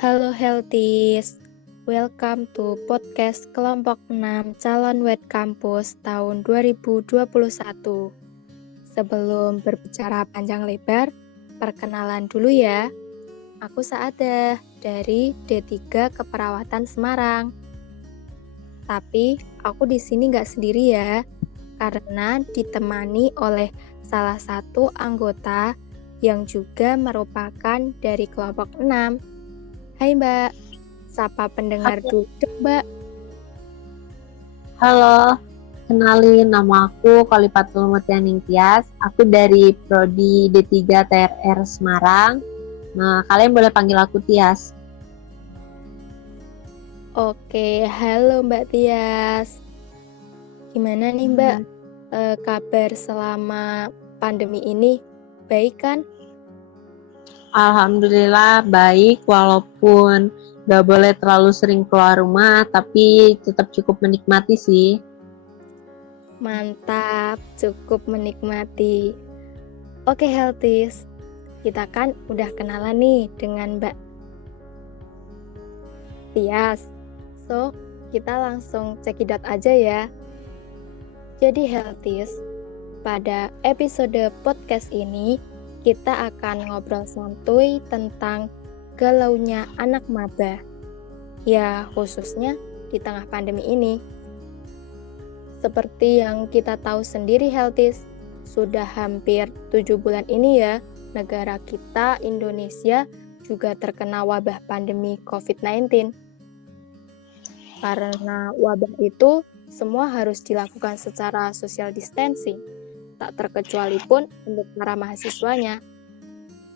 Halo Healthies, welcome to podcast kelompok 6 calon wet kampus tahun 2021. Sebelum berbicara panjang lebar, perkenalan dulu ya. Aku Saadah dari D3 Keperawatan Semarang. Tapi aku di sini nggak sendiri ya, karena ditemani oleh salah satu anggota yang juga merupakan dari kelompok 6. Hai Mbak, sapa pendengar dulu Mbak. Halo, kenalin nama aku Kalifatul Mutianing Tias. Aku dari Prodi D3 TRR Semarang. Nah, kalian boleh panggil aku Tias. Oke, halo Mbak Tias. Gimana nih Mbak, kabar selama pandemi ini? Baik kan? Alhamdulillah baik, walaupun gak boleh terlalu sering keluar rumah, tapi tetap cukup menikmati sih. Mantap, cukup menikmati. Oke Healthies, kita kan udah kenalan nih dengan Mbak Tias. So, kita langsung cekidot aja ya. Jadi Healthies, pada episode podcast ini kita akan ngobrol santuy tentang galaunya anak maba. Ya, khususnya di tengah pandemi ini. Seperti yang kita tahu sendiri Healthies, sudah hampir 7 bulan ini ya, negara kita Indonesia juga terkena wabah pandemi COVID-19. Karena wabah itu semua harus dilakukan secara social distancing, tak terkecuali pun untuk para mahasiswanya.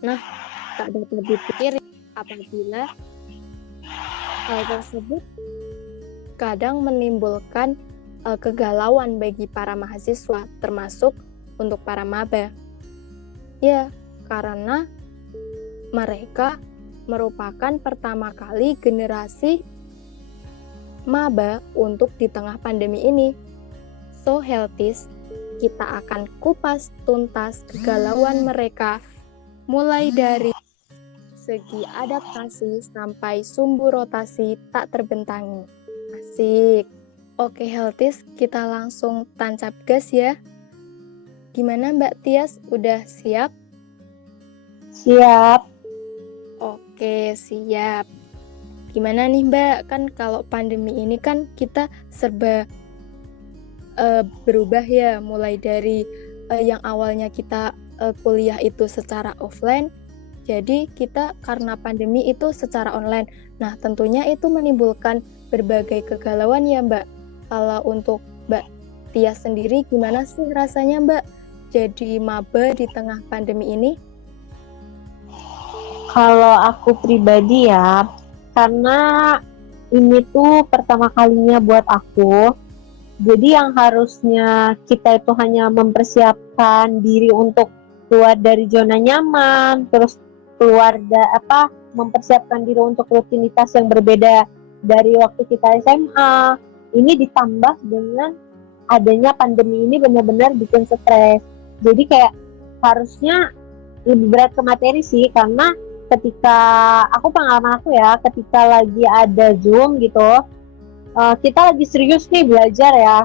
Nah, tak dapat dipungkiri apabila hal tersebut kadang menimbulkan kegalauan bagi para mahasiswa, termasuk untuk para maba. Ya, karena mereka merupakan pertama kali generasi maba untuk di tengah pandemi ini. So Healthies, kita akan kupas tuntas kegalauan mereka, mulai dari segi adaptasi sampai sumbu rotasi tak terbentangi. Asik. Oke Healthies, kita langsung tancap gas ya. Gimana Mbak Tias, udah siap? Siap. Oke, siap. Gimana nih Mbak, kan kalau pandemi ini kan kita serba berubah ya, mulai dari yang awalnya kita kuliah itu secara offline, jadi kita karena pandemi itu secara online. Nah, tentunya itu menimbulkan berbagai kegalauan ya Mbak. Kalau untuk Mbak Tias sendiri, gimana sih rasanya Mbak jadi maba di tengah pandemi ini? Kalau aku pribadi ya, karena ini tuh pertama kalinya buat aku. Jadi yang harusnya kita itu hanya mempersiapkan diri untuk keluar dari zona nyaman, terus mempersiapkan diri untuk rutinitas yang berbeda dari waktu kita SMA. Ini ditambah dengan adanya pandemi ini benar-benar bikin stres. Jadi kayak harusnya lebih berat ke materi sih, karena ketika pengalaman aku ya, ketika lagi ada Zoom gitu, kita lagi serius nih belajar ya,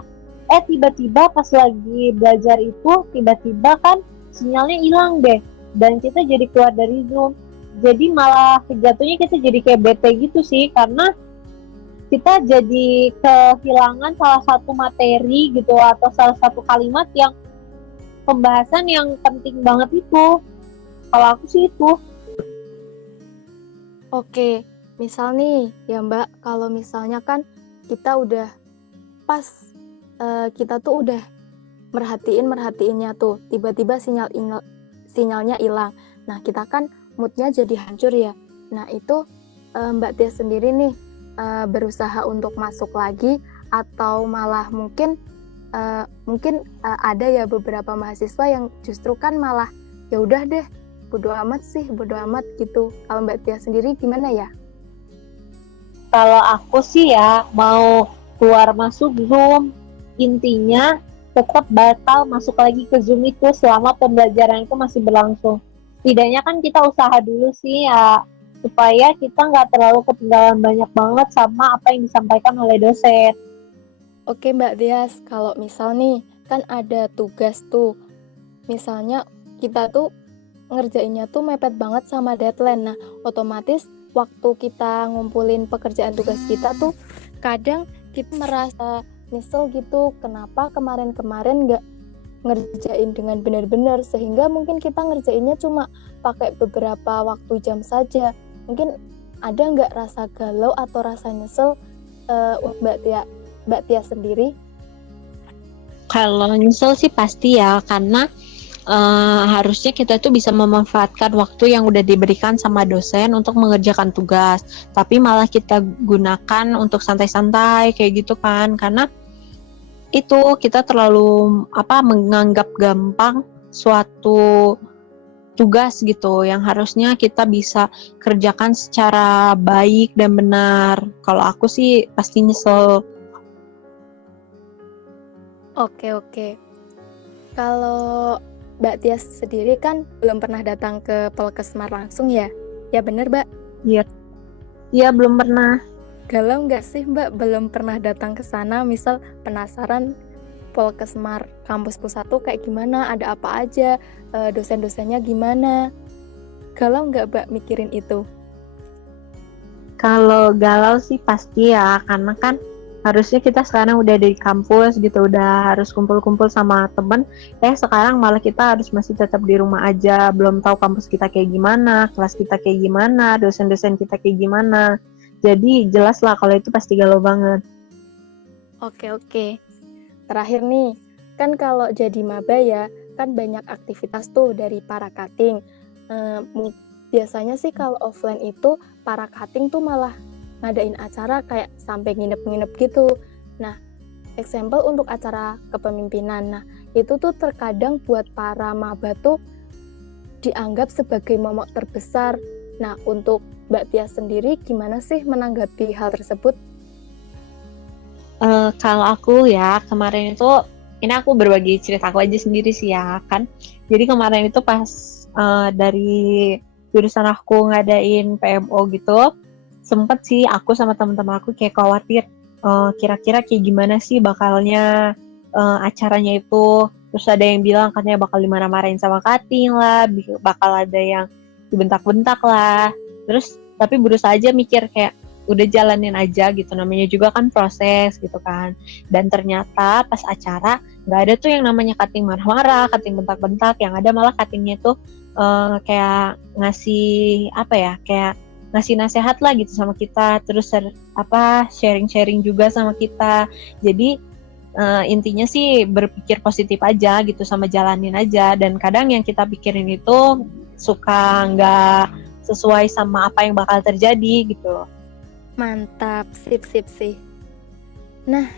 tiba-tiba pas lagi belajar itu tiba-tiba kan sinyalnya hilang deh, dan kita jadi keluar dari Zoom. Jadi malah jatuhnya kita jadi kayak bete gitu sih, karena kita jadi kehilangan salah satu materi gitu, atau salah satu kalimat yang pembahasan yang penting banget itu. Kalau aku sih itu. Oke, misal nih ya Mbak, kalau misalnya kan kita udah pas kita tuh udah merhatiinnya tuh, tiba-tiba sinyalnya hilang. Nah, kita kan moodnya jadi hancur ya. Nah, itu Mbak Tia sendiri nih berusaha untuk masuk lagi, atau malah mungkin ada ya beberapa mahasiswa yang justru kan malah ya udah deh, bodo amat gitu. Kalau Mbak Tia sendiri gimana ya? Kalau aku sih ya mau keluar masuk Zoom, intinya tetap batal masuk lagi ke Zoom itu selama pembelajaran itu masih berlangsung. Setidaknya kan kita usaha dulu sih ya, supaya kita nggak terlalu ketinggalan banyak banget sama apa yang disampaikan oleh dosen. Oke Mbak Tias, kalau misal nih, kan ada tugas tuh, misalnya kita tuh ngerjainnya tuh mepet banget sama deadline. Nah, otomatis waktu kita ngumpulin pekerjaan tugas kita tuh kadang kita merasa nyesel gitu, kenapa kemarin-kemarin nggak ngerjain dengan benar-benar, sehingga mungkin kita ngerjainnya cuma pakai beberapa waktu jam saja. Mungkin ada nggak rasa galau atau rasa nyesel Mbak Tia sendiri? Kalau nyesel sih pasti ya, karena harusnya kita tuh bisa memanfaatkan waktu yang udah diberikan sama dosen untuk mengerjakan tugas, tapi malah kita gunakan untuk santai-santai kayak gitu kan, karena itu kita terlalu menganggap gampang suatu tugas gitu yang harusnya kita bisa kerjakan secara baik dan benar. Kalau aku sih pasti nyesel. Oke. Kalau Mbak Tias sendiri kan belum pernah datang ke Polkesmar langsung ya? Ya bener Mbak? Iya belum pernah. Galau nggak sih Mbak belum pernah datang ke sana? Misal penasaran Polkesmar kampus pusat tuh kayak gimana? Ada apa aja? Dosen-dosennya gimana? Galau nggak Mbak mikirin itu? Kalau galau sih pasti ya, karena kan harusnya kita sekarang udah di kampus gitu, udah harus kumpul-kumpul sama temen. Sekarang malah kita harus masih tetap di rumah aja, belum tahu kampus kita kayak gimana, kelas kita kayak gimana, dosen-dosen kita kayak gimana. Jadi jelas lah kalau itu pasti galau banget. Oke. Terakhir nih, kan kalau jadi maba ya, kan banyak aktivitas tuh dari para cutting. Biasanya sih kalau offline itu para cutting tuh malah ngadain acara kayak sampai nginep-nginep gitu. Nah, example untuk acara kepemimpinan. Nah, itu tuh terkadang buat para maba tuh dianggap sebagai momok terbesar. Nah, untuk Mbak Tia sendiri gimana sih menanggapi hal tersebut? Kalau aku ya, kemarin itu, ini aku berbagi cerita aku aja sendiri sih ya kan. Jadi kemarin itu pas dari jurusan aku ngadain PMO gitu, sempet sih aku sama teman-teman aku kayak khawatir kira-kira kayak gimana sih bakalnya acaranya itu. Terus ada yang bilang katanya bakal dimarah-marahin sama cutting lah, bakal ada yang dibentak-bentak lah. Terus tapi berusaha aja mikir kayak udah jalanin aja gitu, namanya juga kan proses gitu kan. Dan ternyata pas acara nggak ada tuh yang namanya cutting marah-marah, cutting bentak-bentak. Yang ada malah cuttingnya tuh kayak ngasih kayak ngasih nasihat lah gitu sama kita, terus sharing-sharing juga sama kita. Jadi intinya sih berpikir positif aja gitu, sama jalanin aja. Dan kadang yang kita pikirin itu suka nggak sesuai sama apa yang bakal terjadi gitu. Mantap, sip sih. Nah,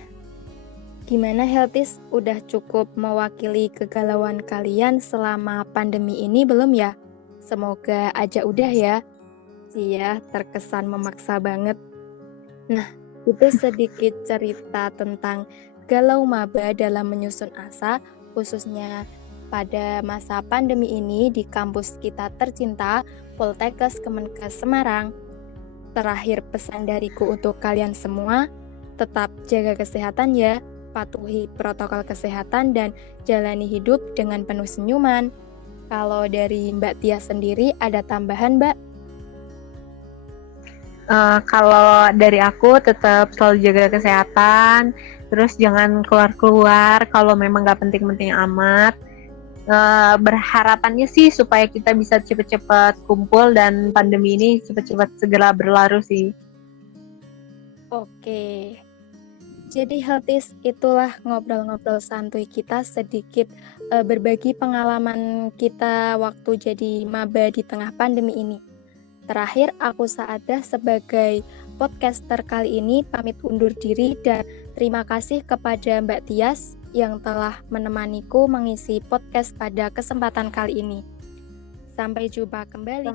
gimana Heltis? Udah cukup mewakili kegalauan kalian selama pandemi ini belum ya? Semoga aja udah ya. Iya, terkesan memaksa banget. Nah, itu sedikit cerita tentang galau maba dalam menyusun asa, khususnya pada masa pandemi ini di kampus kita tercinta, Poltekkes Kemenkes Semarang. Terakhir pesan dariku untuk kalian semua, tetap jaga kesehatan ya, patuhi protokol kesehatan dan jalani hidup dengan penuh senyuman. Kalau dari Mbak Tia sendiri ada tambahan, Mbak? Kalau dari aku tetap selalu jaga kesehatan, terus jangan keluar-keluar kalau memang nggak penting-penting amat. Berharapannya sih supaya kita bisa cepet-cepet kumpul dan pandemi ini cepet-cepet segera berlalu sih. Oke. Jadi Heltis, itulah ngobrol-ngobrol santuy kita sedikit berbagi pengalaman kita waktu jadi maba di tengah pandemi ini. Terakhir, aku Saadah sebagai podcaster kali ini pamit undur diri dan terima kasih kepada Mbak Tias yang telah menemaniku mengisi podcast pada kesempatan kali ini. Sampai jumpa kembali.